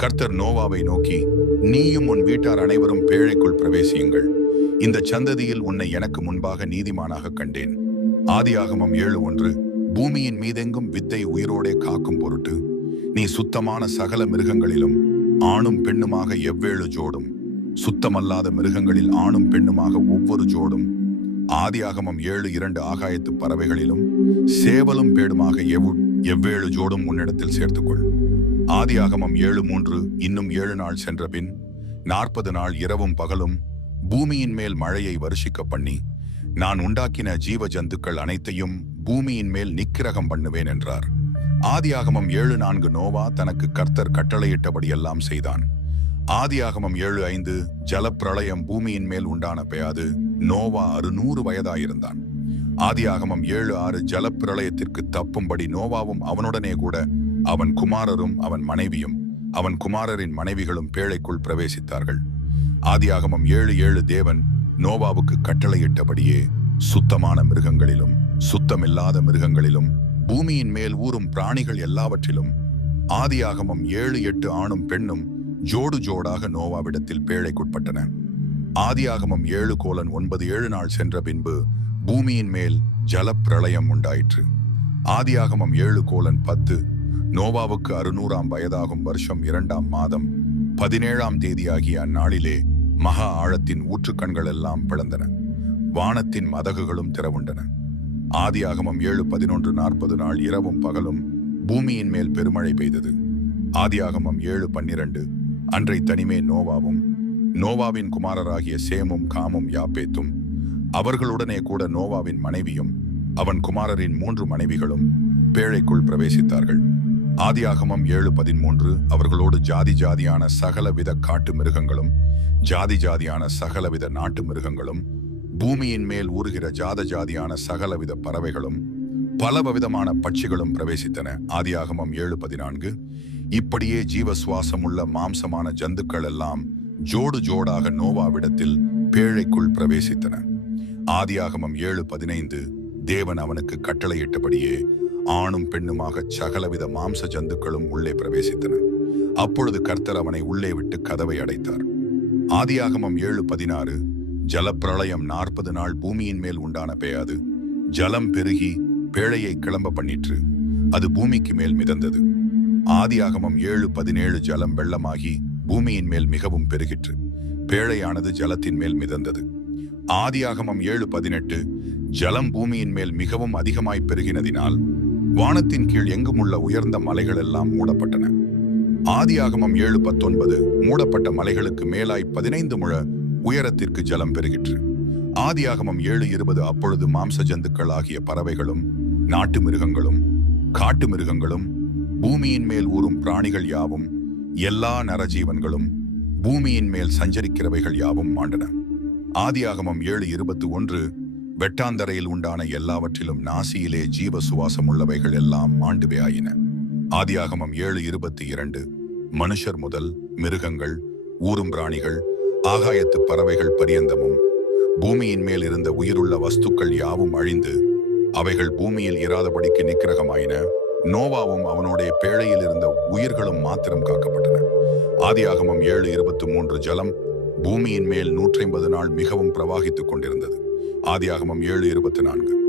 கர்த்தர் நோவாவை நோக்கி, நீயும் உன் வீட்டார் அனைவரும் பேழைக்குள் பிரவேசியுங்கள். இந்த சந்ததியில் உன்னை எனக்கு முன்பாக நீதிமானாக கண்டேன். ஆதியாகமம் 7:1. பூமியின் மீதெங்கும் வித்தை உயிரோடே காக்கும் பொருட்டு நீ சுத்தமான சகல மிருகங்களிலும் ஆணும் பெண்ணுமாக எவ்வேழு ஜோடும், சுத்தமல்லாத மிருகங்களில் ஆணும் பெண்ணுமாக ஒவ்வொரு ஜோடும், ஆதியாகமம் 7:2 ஆகாயத்து பறவைகளிலும் சேவலும் பேடுமாக எவ்வேழு ஜோடும் உன்னிடத்தில் சேர்த்துக்கொள். ஆதியாகமம் 7:3 இன்னும் 7 நாள் சென்ற பின் 40 நாள் இரவும் பகலும் பூமியின் மேல் மழையை வருஷிக்க பண்ணி நான் உண்டாக்கின ஜீவ ஜந்துக்கள் அனைத்தையும் பூமியின் மேல் நிக்கிரகம் பண்ணுவேன் என்றார். ஆதியாகமம் 7:4 நோவா தனக்கு கர்த்தர் கட்டளையிட்டபடியெல்லாம் செய்தான். ஆதியாகமம் 7:5 ஜலப்பிரளயம் பூமியின் மேல் உண்டான பெயாது நோவா 600 வயதாயிருந்தான். ஆதியாகமம் 7:6 ஜலப்பிரளயத்திற்கு தப்பும்படி நோவாவும் அவனுடனே கூட அவன் குமாரரும் அவன் மனைவியும் அவன் குமாரரின் மனைவிகளும் பேழைக்குள் பிரவேசித்தார்கள். ஆதியாகமம் 7:7 தேவன் நோவாவுக்கு கட்டளையிட்டபடியே சுத்தமான மிருகங்களிலும் சுத்தமில்லாத மிருகங்களிலும் பூமியின் மேல் ஊறும் பிராணிகள் எல்லாவற்றிலும் ஆதியாகமம் 7:8 ஆணும் பெண்ணும் ஜோடு ஜோடாக நோவாவிடத்தில் பேழைக்குட்பட்டன. ஆதியாகமம் 7:9 7 நாள் சென்ற பின்பு பூமியின் மேல் ஜலப்பிரளயம் உண்டாயிற்று. ஆதியாகமம் 7:10 நோவாவுக்கு 600ஆம் வயதாகும் வருஷம் 2ஆம் மாதம் 17ஆம் தேதியாகிய அந்நாளிலே மகா ஆழத்தின் ஊற்றுக்கண்கள் எல்லாம் பிளந்தன, வானத்தின் மதகுகளும் திறவுண்டன. ஆதியாகமம் 7:11 40 நாள் இரவும் பகலும் பூமியின் மேல் பெருமழை பெய்தது. ஆதியாகமம் 7:12 அன்றை தனிமே நோவாவும் நோவாவின் குமாரராகிய சேமும் காமும் யாப்பேத்தும் அவர்களுடனே கூட நோவாவின் மனைவியும் அவன் குமாரரின் 3 மனைவிகளும் பேழைக்குள் பிரவேசித்தார்கள். ஆதியாகமம் 7:13 அவர்களோடு ஜாதி ஜாதியான சகலவித காட்டு மிருகங்களும் ஜாதி ஜாதியான சகலவித நாட்டு மிருகங்களும் பூமியின் மேல் ஊறுகிற ஜாத ஜாதியான சகலவித பறவைகளும் பலவிதமான பட்சிகளும் பிரவேசித்தன. ஆதியாகமம் 7:14 இப்படியே ஜீவ சுவாசமுள்ள மாம்சமான ஜந்துக்கள் எல்லாம் ஜோடு ஜோடாக நோவாவிடத்தில் பேழைக்குள் பிரவேசித்தன. ஆதியாகமம் 7:15 தேவன் அவனுக்கு கட்டளையிட்டபடியே ஆணும் பெண்ணுமாக சகலவித மாம்ச ஜந்துக்களும் உள்ளே பிரவேசித்தன. அப்பொழுது கர்த்தர் அவனை உள்ளே விட்டு கதவை அடைத்தார். ஆதியாகமம் 7:16 ஜலப்பிரளயம் 40 நாள் பூமியின் மேல் உண்டான பெயாது ஜலம் பெருகி பேழையை கிளம்ப பண்ணிற்று, அது பூமிக்கு மேல் மிதந்தது. ஆதியாகமம் 7:17 ஜலம் வெள்ளமாகி பூமியின் மேல் மிகவும் பெருகிற்று, பேழையானது ஜலத்தின் மேல் மிதந்தது. ஆதியாகமம் 7:18 ஜலம் பூமியின் மேல் மிகவும் அதிகமாய் பெருகினதினால் வானத்தின் கீழ் எங்கும் உள்ள உயர்ந்த மலைகள் எல்லாம் மூடப்பட்டன. ஆதியாகமம் 7:19 மூடப்பட்ட மலைகளுக்கு மேலாய் 15 முழ உயரத்திற்கு ஜலம் பெருகிற்று. ஆதியாகமம் 7:20 அப்பொழுது மாம்ச ஜந்துக்கள் ஆகிய பறவைகளும் நாட்டு மிருகங்களும் காட்டு மிருகங்களும் பூமியின் மேல் ஊறும் பிராணிகள் யாவும் எல்லா நரஜீவன்களும் பூமியின் மேல் சஞ்சரிக்கிறவைகள் யாவும் மாண்டன. ஆதியாகமம் 7:21 வெட்டாந்தரையில் உண்டான எல்லாவற்றிலும் நாசியிலே ஜீவ சுவாசம் உள்ளவைகள் எல்லாம் மாண்டுவே ஆயின. ஆதியாகமம் 7:22 மனுஷர் முதல் மிருகங்கள் ஊரும் பிராணிகள் ஆகாயத்து பறவைகள் பரியந்தமும் பூமியின் மேல் இருந்த உயிருள்ள வஸ்துக்கள் யாவும் அழிந்து அவைகள் பூமியில் இராதபடிக்கு நிக்கிரகமாயின. நோவாவும் அவனுடைய பேழையில் இருந்த உயிர்களும் மாத்திரம் காக்கப்பட்டன. ஆதியாகமம் 7:23 ஜலம் பூமியின் மேல் 150 நாள் மிகவும் பிரவாகித்துக் கொண்டிருந்தது. ஆதியாகமம் 7:24